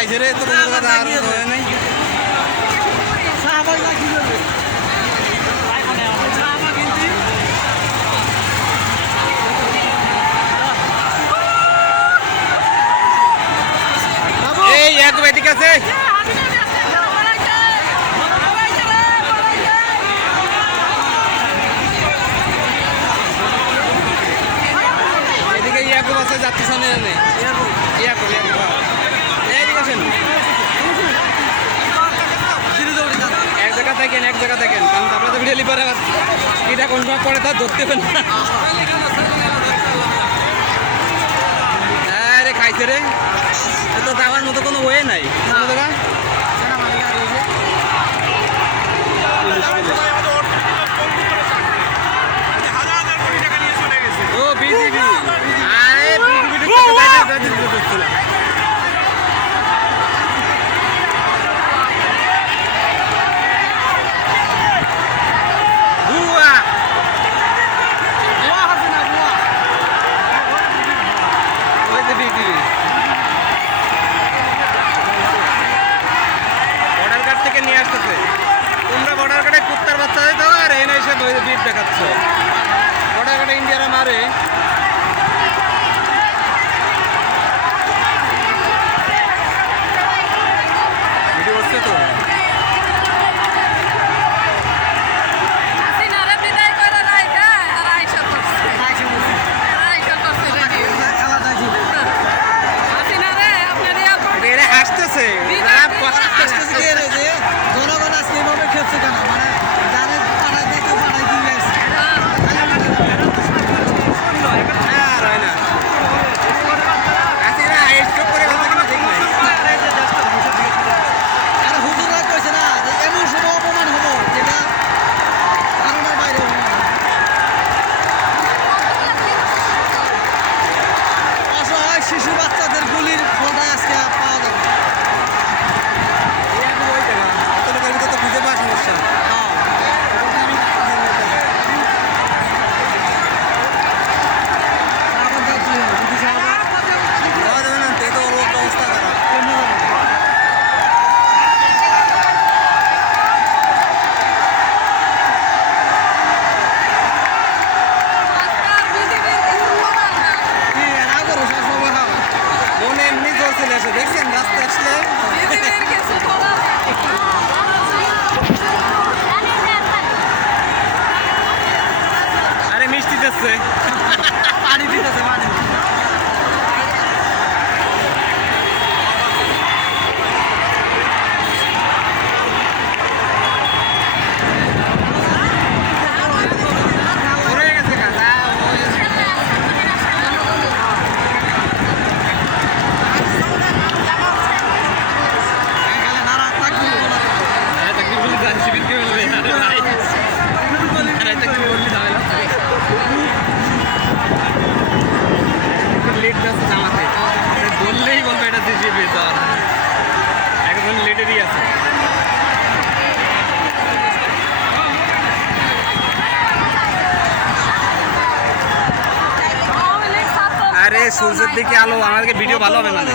খাইছে রে তো কোনো কথা আর নাই। এই এক বেদিক আছে। এদিকে ইয়াকুব আছে যাত্রী সামনে জানে ইয়াকুব ইয়াকুব এইদিকে আসেন এক জায়গা থাকেন এক জায়গা দেখেন, কারণ আপনাদের ভিডিও লিপার এটা কোন সময় পরে তা ধরতে পারেন না। হ্যাঁ রে খাইছে রে। তো যাওয়ার মতো কোনো ওয়ে নাই কোনো জায়গা পুলিশ পুলিশ ও বিজিবি আরে বিজিবি তো যাইতে যাইতে দিতে বুয়া ওই যে বিজিবি বর্ডার গার্ড থেকে নিয়ে আসতেছে তোমরা বর্ডার গার্ডে কুত্তার বাচ্চা দাও এসে বীর দেখাচ্ছ। বর্ডার ইন্ডিয়ারা মারে? সূর্যের দিকে আলো আমাদেরকে ভিডিও ভালো হবে মানে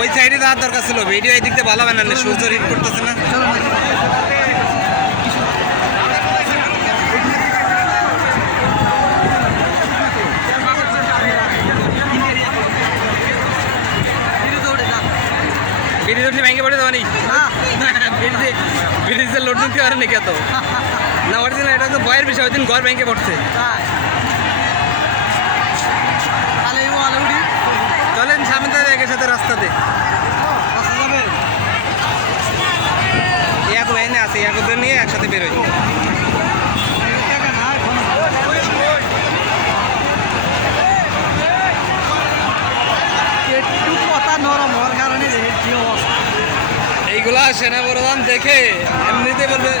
ওই সাইডে যাওয়ার দরকার ছিল ভিডিও এই দিক দিয়ে ভালো হবে না সূর্য হিট করতেছে না। ব্রিজ উঠলে ভেঙে পড়ে দেওয়া নেই ব্রিজে লোড নিতে পারে নাকি এত? না অরিজিনাল এটা তো ভয়ের বিষয় ওই দিন ঘর ভেঙে পড়ছে। চলেন সামনে একের সাথে রাস্তাতে। আছে নিয়ে একসাথে অবস্থা? এইগুলা সেনা প্রধান দেখে এমনিতে বলবে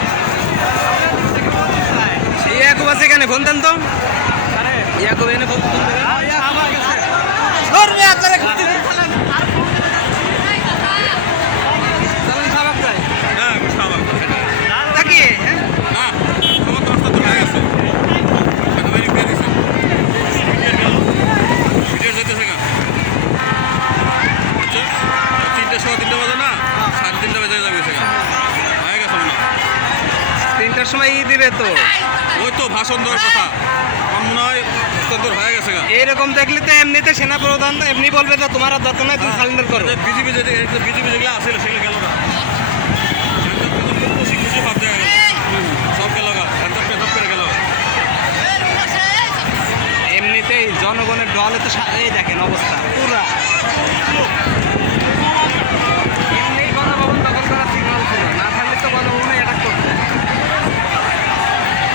আছে এখানে ফোন দেন তো ইয়াকুব এখানে ফোন ফোন দেবেন। আমার কাছে ধরবে আপনারা চলেন সাবাক যাই তাকিয়ে হ্যাঁ হস্তান্তরের সময় ই দিবে তো। ওই তো ভাষণ দেওয়ার কথা। মনে হয় হস্তান্তর হয়ে গেছে এইরকম দেখলে তো এমনিতে সেনা প্রধান এমনি বলবে তো তোমার আর দরকার নাই তুমি সারেন্ডার করো। বিজেপি যদি বিজেপি যেগুলো আসলে সেগুলো গেল না খুশি খুশি ভাব দেখা গেল সব গেল গা হ্যান্ডাপ পেশাব করে গেল এমনিতেই জনগণের দলে তো সা- এই দেখেন অবস্থা পুরা এমনিই গণভবন দখল করার signal ছিল। না থাকলে তো গণভবনে attack করতো।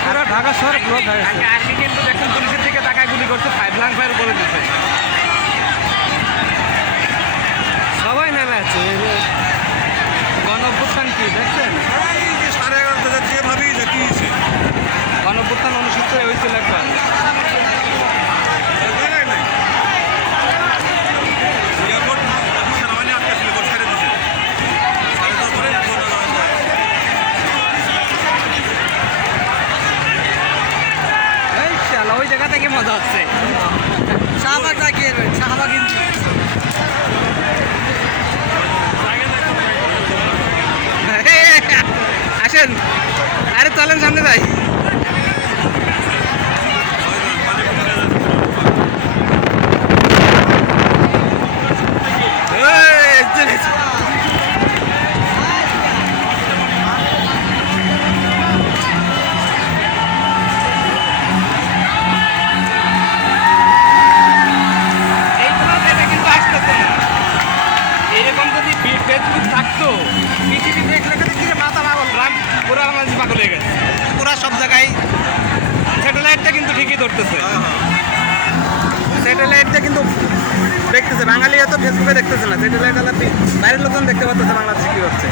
পুরো ঢাকা শহর ব্লক হয়ে আগে আর্মি কিন্তু দেখছেন পুলিশের দিকে টাকা গুলি করছে ফাইভ লাখ ফায়ার করে দিচ্ছে সবাই নেমে আছে গণঅভ্যুত্থান কি দেখছেন? সাড়ে এগারোটা যেভাবেই যে ভাবি যে কি হয়েছে গণঅভ্যুত্থান অনুসূত্রে হয়েছিল একবার জায়গায় নাই এয়ারপোর্ট সেনাবাহিনী আটকা ছিল এরপর ছেড়ে দিছে সাড়ে দশ পরে ফোন করা যায় এই শালা, মজা হচ্ছে শাহবাগ তাকিয়ে শাহবাগ আসেন। আরে চলেন সামনে যাই। সব জায়গায় স্যাটেলাইটটা কিন্তু ঠিকই ধরতেছে। স্যাটেলাইটটা কিন্তু দেখতেছে। বাঙালি এত ফেসবুকে দেখতেছে না। স্যাটেলাইট আলাদা বাইরের লোকজন দেখতে পাচ্ছে বাংলাদেশে কি হচ্ছে।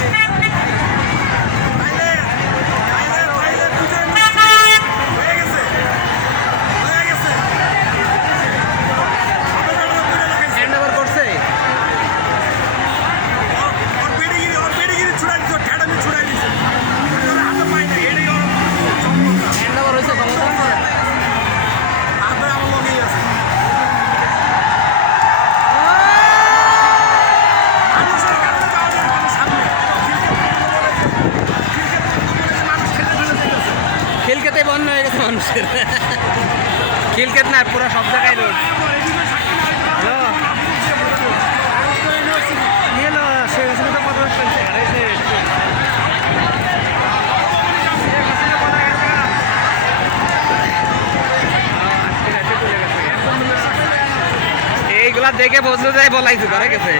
মানুষের খিলকেত না, পুরো সব জায়গায় রোড এইগুলা দেখে বসলে যায় বলাইছে ধরে গেছে।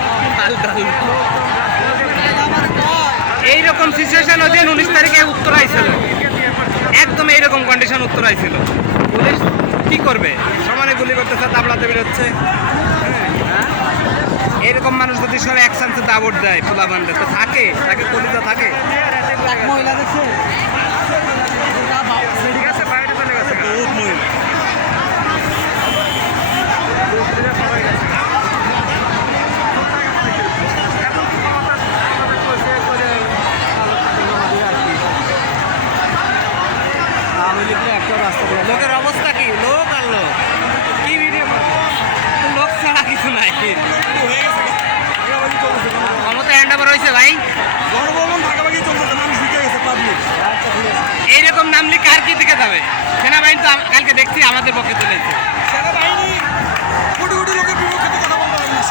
এইরকম সিচুয়েশন ওই দিন উনিশ তারিখে উত্তর আইছিল। একদম এইরকম কন্ডিশন উত্তর আইছিল। পুলিশ কি করবে? সমানে গুলি করতেছে তাবলাতে বেরোচ্ছে। হ্যাঁ? এরকম মানুষ যদি সব এক চান্সে দাবট দেয় পোলা বান্ধে তো থাকে তাকে কলিতা থাকে। মহিলা দেখছে? ভাই। জনগণ ভাগাভাগি চলতেছে মানুষ ঢুকে গেছে পাবলিক আচ্ছা, এইরকম নামলে কার কি দিকে যাবে? সেনাবাহিনী তো কালকে দেখছি আমাদের পক্ষে চলেছে সেনাবাহিনী কোটি কোটি লোকের বিপক্ষে কথা বলতে পারবে না